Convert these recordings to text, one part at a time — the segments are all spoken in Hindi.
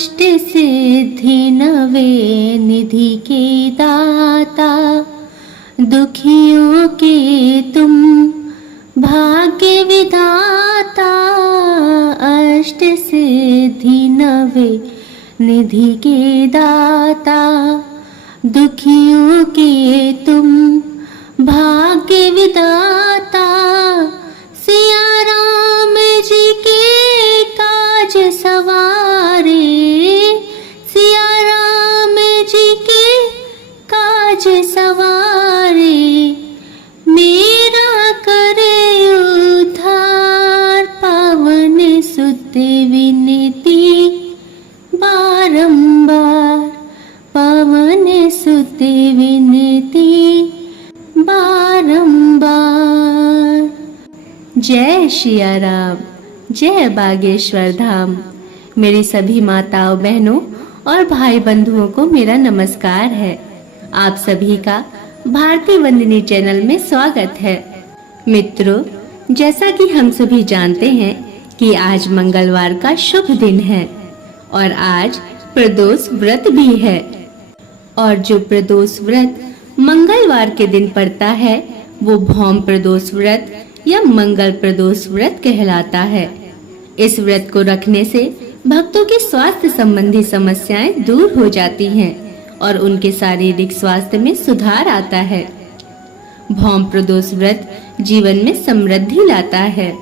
अष्ट सिद्धि नवे निधि के दाता, दुखियों के तुम भाग्य विधाता। अष्ट सिद्धि नवे निधि के दाता, दुखियों के तुम भाग्य विधाता। सिया राम जी के काज सवारे, सिया राम जी के काज सवारे। मेरा करे उद्धार, पावन सुत विनती बारंबार, पवन सुत विनती बारंबार। जय सिया राम, जय बागेश्वर धाम। मेरी सभी माताओं बहनों और भाई बंधुओं को मेरा नमस्कार है। आप सभी का भारती वंदिनी चैनल में स्वागत है। मित्रों, जैसा कि हम सभी जानते हैं कि आज मंगलवार का शुभ दिन है और आज प्रदोष व्रत भी है। और जो प्रदोष व्रत मंगलवार के दिन पड़ता है वो भौम प्रदोष व्रत या मंगल प्रदोष व्रत कहलाता है। इस व्रत को रखने से भक्तों के स्वास्थ्य संबंधी समस्याएं दूर हो जाती हैं और उनके शारीरिक स्वास्थ्य में सुधार आता है। भौम प्रदोष व्रत जीवन में समृद्धि लाता है।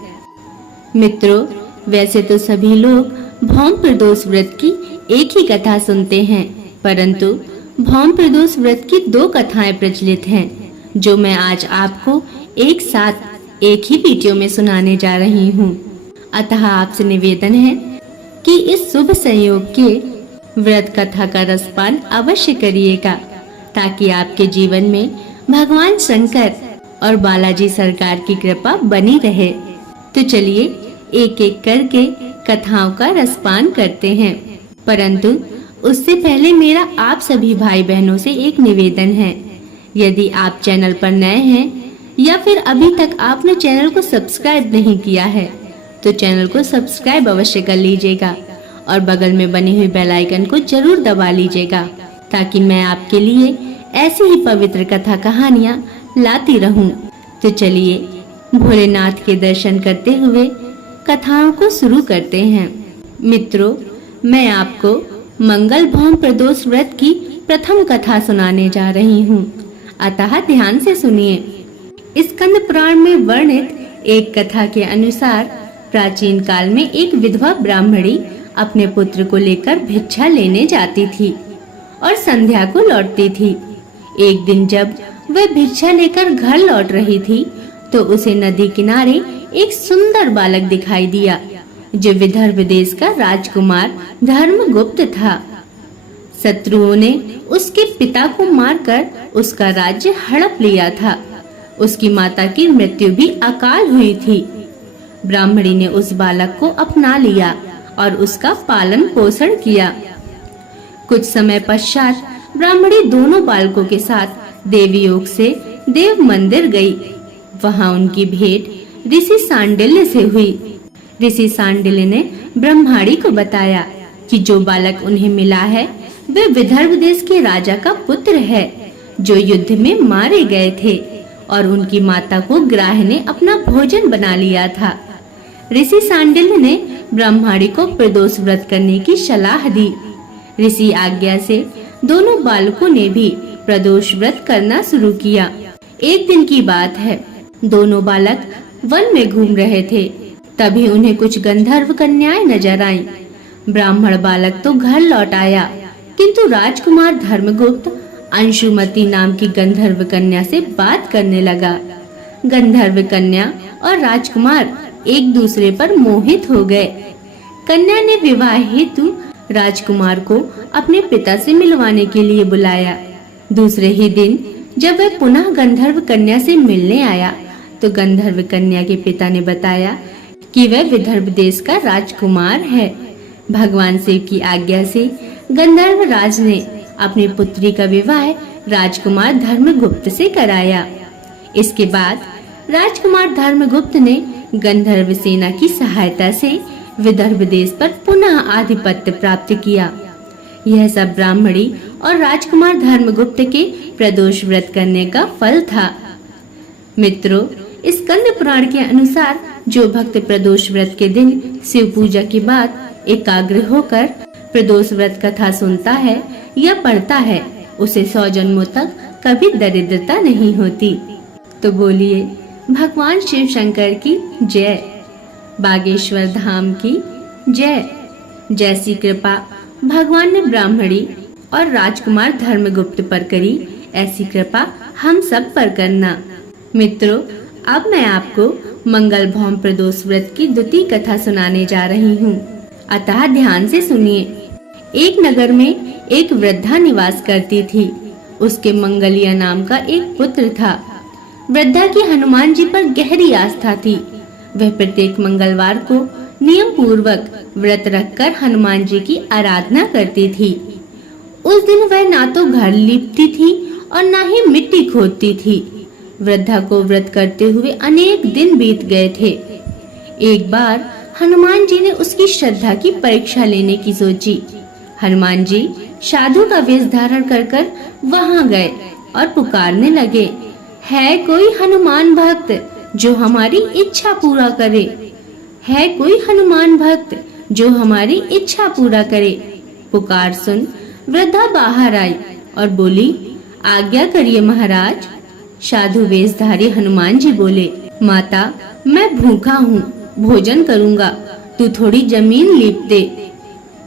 मित्रों, वैसे तो सभी लोग भौम प्रदोष व्रत की एक ही कथा सुनते हैं, परंतु भौम प्रदोष व्रत की दो कथाएं प्रचलित हैं, जो मैं आज आपको एक साथ एक ही वीडियो में सुनाने जा रही हूँ। अतः आपसे निवेदन है कि इस शुभ संयोग के व्रत कथा का रसपान अवश्य करिएगा, ताकि आपके जीवन में भगवान शंकर और बालाजी सरकार की कृपा बनी रहे। तो चलिए एक एक करके कथाओं का रसपान करते हैं, परंतु उससे पहले मेरा आप सभी भाई बहनों से एक निवेदन है। यदि आप चैनल पर नए हैं या फिर अभी तक आपने चैनल को सब्सक्राइब नहीं किया है तो चैनल को सब्सक्राइब अवश्य कर लीजिएगा और बगल में बनी हुई बेल आइकन को जरूर दबा लीजिएगा, ताकि मैं आपके लिए ऐसी ही पवित्र कथा कहानियाँ लाती रहूं। तो चलिए भोलेनाथ के दर्शन करते हुए कथाओं को शुरू करते हैं। मित्रों, मैं आपको मंगल भौम प्रदोष व्रत की प्रथम कथा सुनाने जा रही हूँ, अतः ध्यान से सुनिए। स्कंद पुराण में वर्णित एक कथा के अनुसार प्राचीन काल में एक विधवा ब्राह्मणी अपने पुत्र को लेकर भिक्षा लेने जाती थी और संध्या को लौटती थी। एक दिन जब वह भिक्षा लेकर घर लौट रही थी तो उसे नदी किनारे एक सुंदर बालक दिखाई दिया, जो विदर्भ देश का राजकुमार धर्मगुप्त था। शत्रुओं ने उसके पिता को मारकर उसका राज्य हड़प लिया था। उसकी माता की मृत्यु भी अकाल हुई थी। ब्राह्मणी ने उस बालक को अपना लिया और उसका पालन पोषण किया। कुछ समय पश्चात ब्राह्मणी दोनों बालकों के साथ देवयोग से देव मंदिर गई। वहां उनकी भेंट ऋषि सांडिल्य से हुई। ऋषि सांडिल्य ने ब्रह्माणी को बताया कि जो बालक उन्हें मिला है वह विदर्भ देश के राजा का पुत्र है, जो युद्ध में मारे गए थे और उनकी माता को ग्राह ने अपना भोजन बना लिया था। ऋषि सांडिल्य ने ब्रह्माणी को प्रदोष व्रत करने की सलाह दी। ऋषि आज्ञा से दोनों बालकों ने भी प्रदोष व्रत करना शुरू किया। एक दिन की बात है, दोनों बालक वन में घूम रहे थे, तभी उन्हें कुछ गंधर्व कन्याएं नजर आईं। ब्राह्मण बालक तो घर लौट आया, किंतु राजकुमार धर्मगुप्त अंशुमती नाम की गंधर्व कन्या से बात करने लगा। गंधर्व कन्या और राजकुमार एक दूसरे पर मोहित हो गए। कन्या ने विवाह हेतु राजकुमार को अपने पिता से मिलवाने के लिए बुलाया। दूसरे ही दिन जब वह पुनः गंधर्व कन्या से मिलने आया तो गंधर्व कन्या के पिता ने बताया कि वह विदर्भ देश का राजकुमार है। भगवान शिव की आज्ञा से गंधर्व राज ने अपनी पुत्री का विवाह राजकुमार धर्मगुप्त से कराया। इसके बाद राजकुमार धर्मगुप्त ने गंधर्व सेना की सहायता से विदर्भ देश पर पुनः आधिपत्य प्राप्त किया। यह सब ब्राह्मणी और राजकुमार धर्मगुप्त के प्रदोष व्रत करने का फल था। मित्रों, स्कंद पुराण के अनुसार जो भक्त प्रदोष व्रत के दिन शिव पूजा के बाद एकाग्र होकर प्रदोष व्रत कथा सुनता है या पढ़ता है, उसे 100 जन्मों तक कभी दरिद्रता नहीं होती। तो बोलिए भगवान शिव शंकर की जय, बागेश्वर धाम की जय। जैसी कृपा भगवान ने ब्राह्मणी और राजकुमार धर्मगुप्त पर करी, ऐसी कृपा हम सब पर करना। मित्रों, अब मैं आपको मंगल भौम प्रदोष व्रत की द्वितीय कथा सुनाने जा रही हूँ, अतः ध्यान से सुनिए। एक नगर में एक वृद्धा निवास करती थी। उसके मंगलिया नाम का एक पुत्र था। वृद्धा की हनुमान जी पर गहरी आस्था थी। वह प्रत्येक मंगलवार को नियम पूर्वक व्रत रखकर हनुमान जी की आराधना करती थी। उस दिन वह ना तो घर लीपती थी और ना ही मिट्टी खोदती थी। वृद्धा को व्रत करते हुए अनेक दिन बीत गए थे। एक बार हनुमान जी ने उसकी श्रद्धा की परीक्षा लेने की सोची। हनुमान जी साधु का वेश धारण कर वहां गए और पुकारने लगे, है कोई हनुमान भक्त जो हमारी इच्छा पूरा करे, है कोई हनुमान भक्त जो हमारी इच्छा पूरा करे। पुकार सुन वृद्धा बाहर आई और बोली, आज्ञा करिए महाराज। साधु वेशधारी हनुमान जी बोले, माता मैं भूखा हूँ, भोजन करूँगा, तू थोड़ी जमीन लीप दे।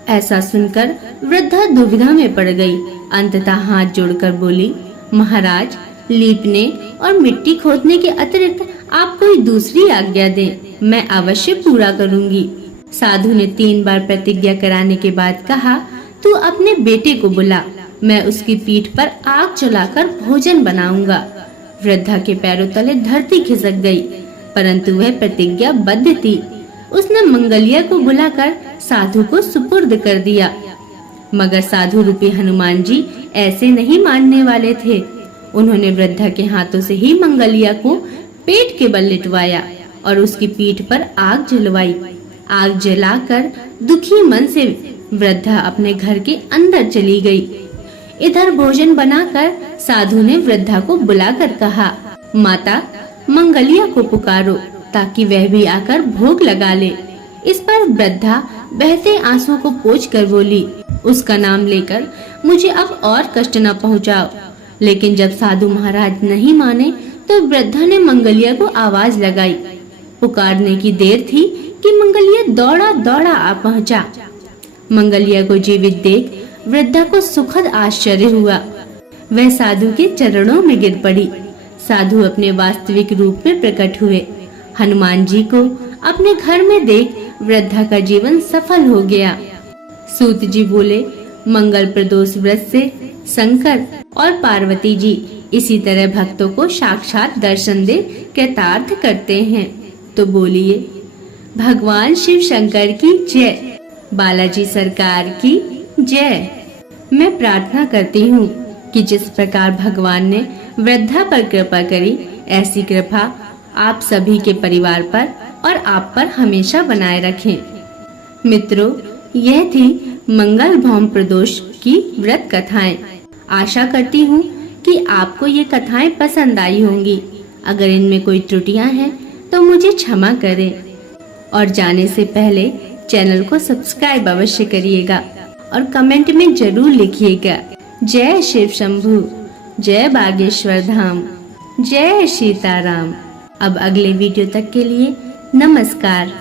ऐसा सुनकर वृद्धा दुविधा में पड़ गई। अंततः हाथ जोड़कर बोली, महाराज लीपने और मिट्टी खोदने के अतिरिक्त आप कोई दूसरी आज्ञा दें, मैं अवश्य पूरा करूंगी। साधु ने 3 बार प्रतिज्ञा कराने के बाद कहा, तू अपने बेटे को बुला, मैं उसकी पीठ पर आग जलाकर भोजन बनाऊंगा। वृद्धा के पैरों तले धरती खिसक गई, परंतु वह प्रतिज्ञा बद्ध थी। उसने मंगलिया को बुलाकर साधु को सुपुर्द कर दिया। मगर साधु रूपी हनुमान जी ऐसे नहीं मानने वाले थे। उन्होंने वृद्धा के हाथों से ही मंगलिया को पेट के बल लिटवाया और उसकी पीठ पर आग जलवाई। आग जलाकर दुखी मन से वृद्धा अपने घर के अंदर चली गई। इधर भोजन बनाकर साधु ने वृद्धा को बुलाकर कहा, माता मंगलिया को पुकारो ताकि वह भी आकर भोग लगा ले। इस पर वृद्धा बहते आंसुओं को पोंछकर बोली, उसका नाम लेकर मुझे अब और कष्ट न पहुंचाओ। लेकिन जब साधु महाराज नहीं माने तो वृद्धा ने मंगलिया को आवाज लगाई। पुकारने की देर थी कि मंगलिया दौड़ा दौड़ा आ पहुंचा। मंगलिया को जीवित देख वृद्धा को सुखद आश्चर्य हुआ। वह साधु के चरणों में गिर पड़ी। साधु अपने वास्तविक रूप में प्रकट हुए। हनुमान जी को अपने घर में देख वृद्धा का जीवन सफल हो गया। सूत जी बोले, मंगल प्रदोष व्रत से शंकर और पार्वती जी इसी तरह भक्तों को साक्षात दर्शन दे कृतार्थ करते हैं। तो बोलिए भगवान शिव शंकर की जय, बालाजी सरकार की जय। मैं प्रार्थना करती हूँ कि जिस प्रकार भगवान ने वृद्धा पर कृपा करी, ऐसी कृपा आप सभी के परिवार पर और आप पर हमेशा बनाए रखें। मित्रों, यह थी मंगल भौम प्रदोष की व्रत कथाएं। आशा करती हूँ कि आपको ये कथाएं पसंद आई होंगी। अगर इनमें कोई त्रुटियां हैं तो मुझे क्षमा करें और जाने से पहले चैनल को सब्सक्राइब अवश्य करिएगा और कमेंट में जरूर लिखिएगा, जय शिव शंभू, जय बागेश्वर धाम, जय सीताराम। अब अगले वीडियो तक के लिए नमस्कार।